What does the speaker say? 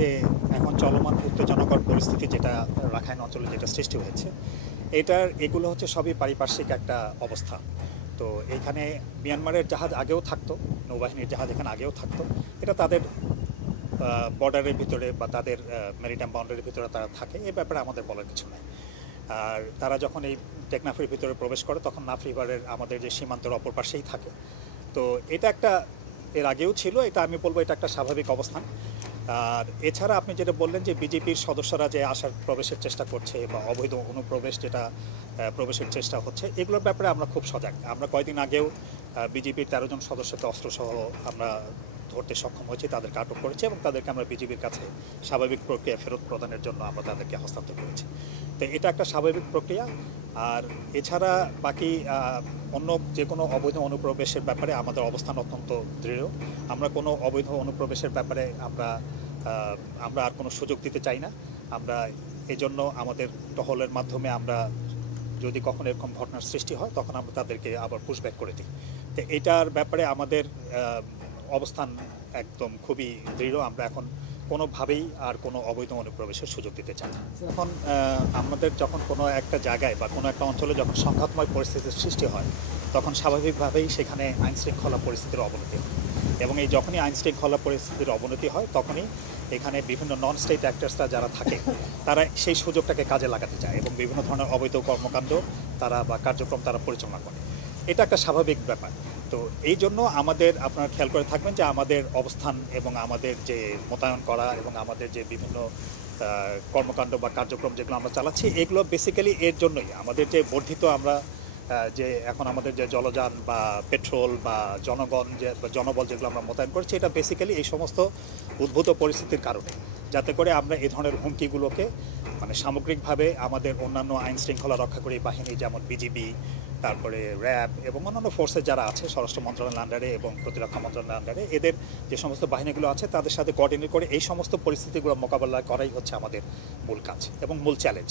যে এখন চলমান উত্তেজনাকর পরিস্থিতি যেটা রাখাইন অঞ্চলে যেটা সৃষ্টি হয়েছে, এগুলো হচ্ছে সবই পারিপার্শ্বিক একটা অবস্থা। তো এইখানে মিয়ানমারের জাহাজ আগেও থাকতো, নৌবাহিনীর জাহাজ এখানে আগেও থাকতো। এটা তাদের বর্ডারের ভিতরে বা তাদের ম্যারিটাইম বাউন্ডারির ভিতরে তারা থাকে, এ ব্যাপারে আমাদের বলার কিছু নাই। আর তারা যখন এই টেকনাফের ভিতরে প্রবেশ করে তখন নাফ রিভারের আমাদের যে সীমান্তের অপর পাশেই থাকে। তো এটা একটা এর আগেও ছিল, এটা আমি বলবো এটা একটা স্বাভাবিক অবস্থান। আর এছাড়া আপনি যেটা বললেন যে বিজেপির সদস্যরা যে আসার প্রবেশের চেষ্টা করছে বা অবৈধ অনুপ্রবেশ যেটা প্রবেশের চেষ্টা হচ্ছে, এগুলোর ব্যাপারে আমরা খুব সজাগ। আমরা কয়েকদিন আগেও বিজেপির 13 জন সদস্যকে অস্ত্রসহ আমরা ধরতে সক্ষম হয়েছি, তাদেরকে আটক করেছি এবং তাদেরকে আমরা বিজেপির কাছে স্বাভাবিক প্রক্রিয়া ফেরত প্রদানের জন্য আমরা তাদেরকে হস্তান্তর করেছি। তো এটা একটা স্বাভাবিক প্রক্রিয়া। আর এছাড়া বাকি অন্য যে কোনো অবৈধ অনুপ্রবেশের ব্যাপারে আমাদের অবস্থান অত্যন্ত দৃঢ়। আমরা কোনো অবৈধ অনুপ্রবেশের ব্যাপারে আমরা আর কোনো সুযোগ দিতে চাই না। আমরা এজন্য আমাদের টহলের মাধ্যমে আমরা যদি কখনো এরকম ঘটনার সৃষ্টি হয় তখন আমরা তাদেরকে আবার পুশব্যাক করে দিই। তো এটার ব্যাপারে আমাদের অবস্থান একদম খুবই দৃঢ়। আমরা এখন কোনোভাবেই আর কোনো অবৈধ অনুপ্রবেশের সুযোগ দিতে চাই না। এখন আমাদের যখন কোনো একটা জায়গায় বা কোনো একটা অঞ্চলে যখন সংঘাতময় পরিস্থিতির সৃষ্টি হয় তখন স্বাভাবিকভাবেই সেখানে আইনশৃঙ্খলা পরিস্থিতির অবনতি হয় এবং এই যখনই আইনশৃঙ্খলা পরিস্থিতির অবনতি হয় তখনই এখানে বিভিন্ন নন স্টেট অ্যাক্টার্সরা যারা থাকে তারা সেই সুযোগটাকে কাজে লাগাতে চায় এবং বিভিন্ন ধরনের অবৈধ কর্মকাণ্ড তারা বা কার্যক্রম তারা পরিচালনা করে। এটা একটা স্বাভাবিক ব্যাপার। তো এই জন্য আমাদের আপনারা খেয়াল করে থাকবেন যে আমাদের অবস্থান এবং আমাদের যে মোতায়েন করা এবং আমাদের যে বিভিন্ন কর্মকাণ্ড বা কার্যক্রম যেগুলো আমরা চালাচ্ছি এগুলো বেসিক্যালি এর জন্যই। আমাদের যে বর্ধিত আমরা যে এখন আমাদের যে জলযান বা পেট্রোল বা জনগণ যে জনবল যেগুলো আমরা মোতায়েন করছি এটা বেসিক্যালি এই সমস্ত উদ্ভূত পরিস্থিতির কারণে, যাতে করে আমরা এই ধরনের হুমকিগুলোকে মানে সামগ্রিকভাবে আমাদের অন্যান্য আইন শৃঙ্খলা রক্ষাকারী বাহিনী যেমন বিজিবি, তারপরে র্যাব এবং অন্যান্য ফোর্সের যারা আছে স্বরাষ্ট্র মন্ত্রণালয়ের আন্ডারে এবং প্রতিরক্ষা মন্ত্রণালয়ের আন্ডারে এদের যে সমস্ত বাহিনীগুলো আছে তাদের সাথে কোঅর্ডিনেট করে এই সমস্ত পরিস্থিতিগুলো মোকাবেলা করাই হচ্ছে আমাদের মূল কাজ এবং মূল চ্যালেঞ্জ।